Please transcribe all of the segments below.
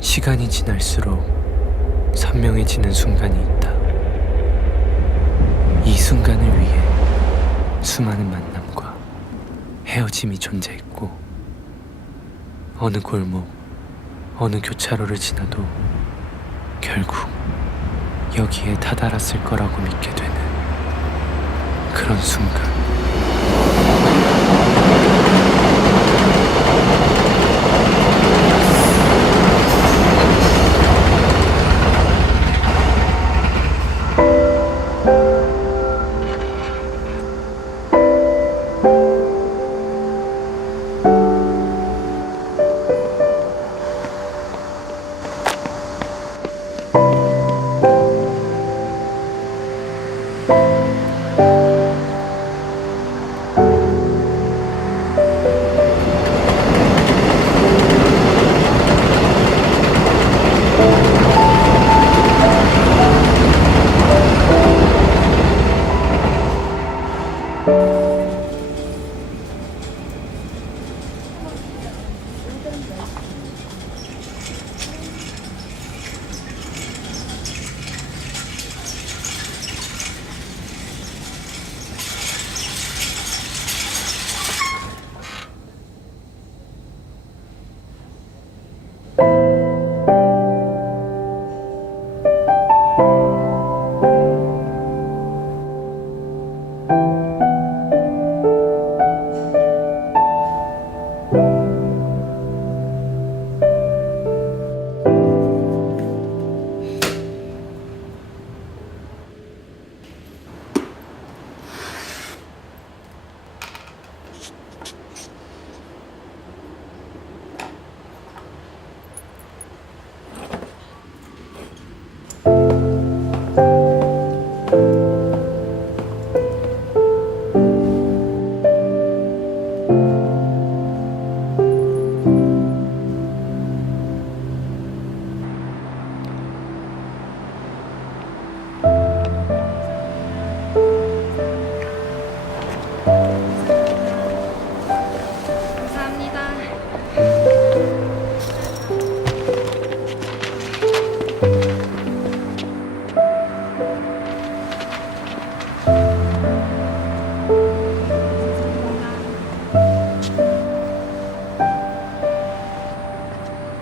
시간이 지날수록 선명해지는 순간이 있다. 이 순간을 위해 수많은 만남과 헤어짐이 존재했고, 어느 골목, 어느 교차로를 지나도 결국 여기에 다다랐을 거라고 믿게 되는 그런 순간.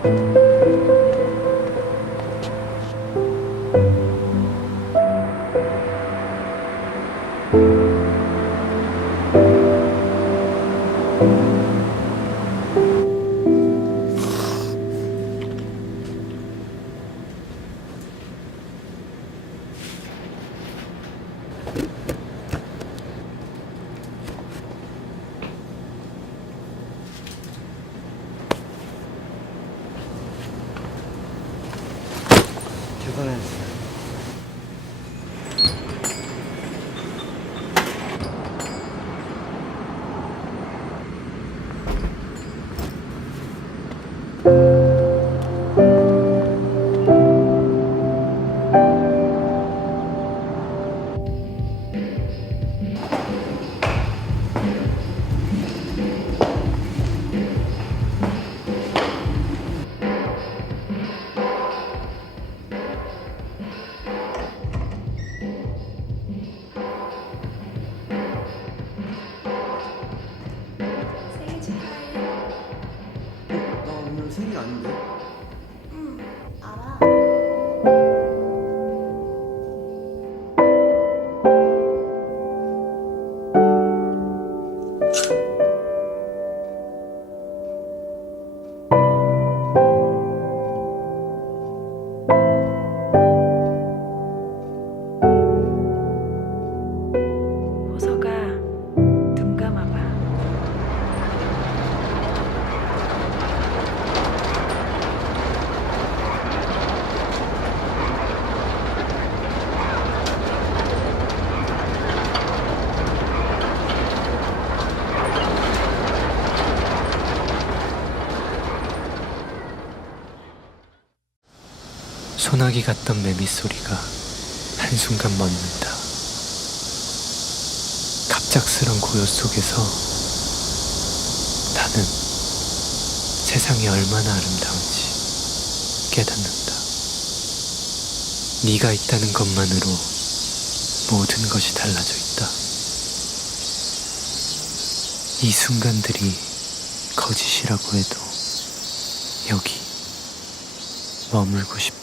you வந்து 소나기 같던 매미 소리가 한 한순간 멎는다. 갑작스런 고요 속에서 나는 세상이 얼마나 아름다운지 깨닫는다. 네가 있다는 것만으로 모든 것이 달라져 있다. 이 순간들이 거짓이라고 해도 여기 머물고 싶다.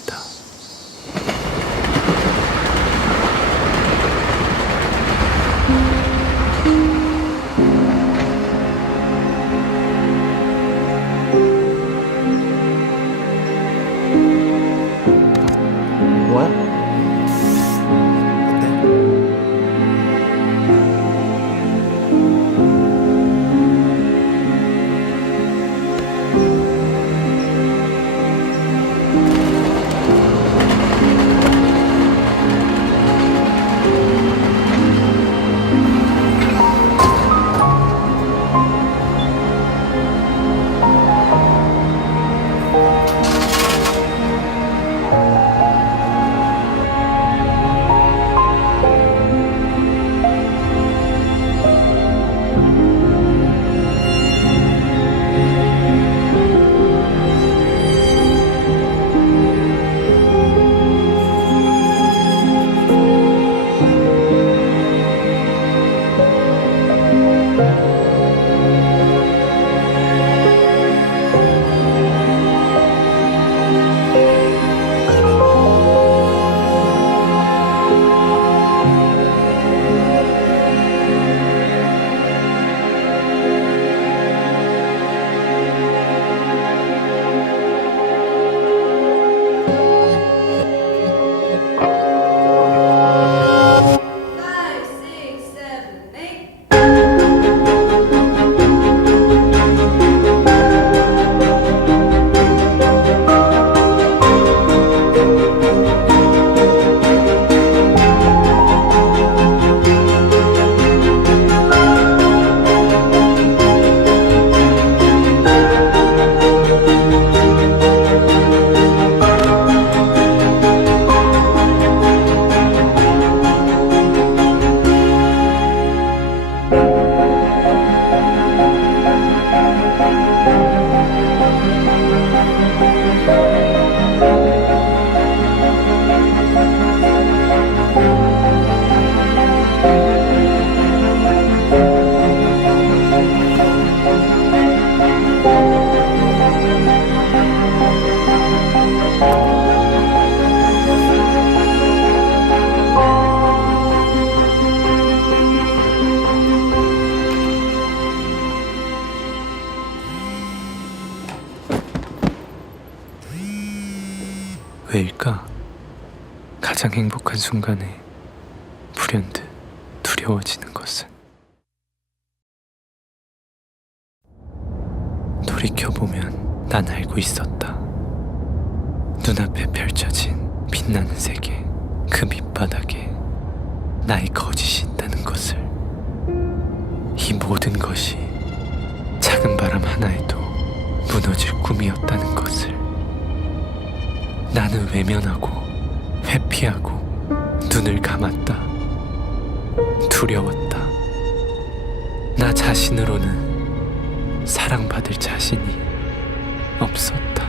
What? 왜일까? 가장 행복한 순간에 불현듯 두려워지는 것은 돌이켜보면 난 알고 있었다. 눈앞에 펼쳐진 빛나는 세계 그 밑바닥에 나의 거짓이 있다는 것을 이 모든 것이 작은 바람 하나에도 무너질 꿈이었다는 것을 나는 외면하고 회피하고 눈을 감았다. 두려웠다. 나 자신으로는 사랑받을 자신이 없었다.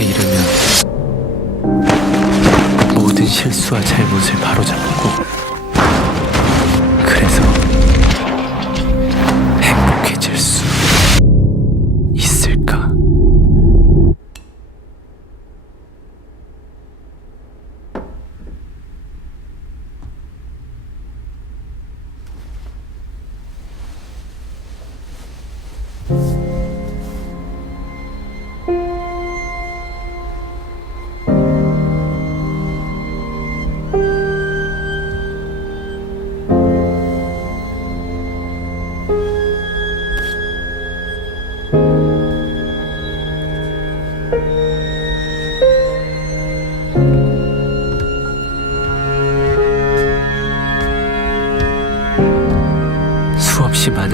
그곳에 이르면 모든 실수와 잘못을 바로잡고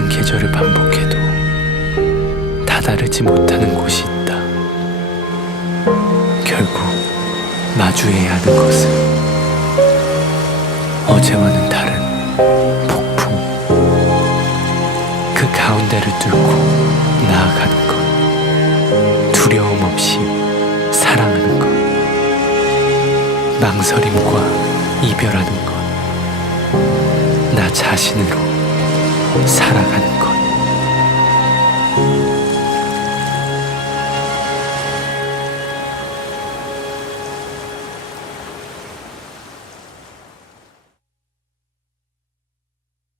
계절을 반복해도 다다르지 못하는 곳이 있다. 결국 마주해야 하는 것은 어제와는 다른 폭풍. 그 가운데를 뚫고 나아가는 것. 두려움 없이 사랑하는 것. 망설임과 이별하는 것. 나 자신으로 살아가는 것.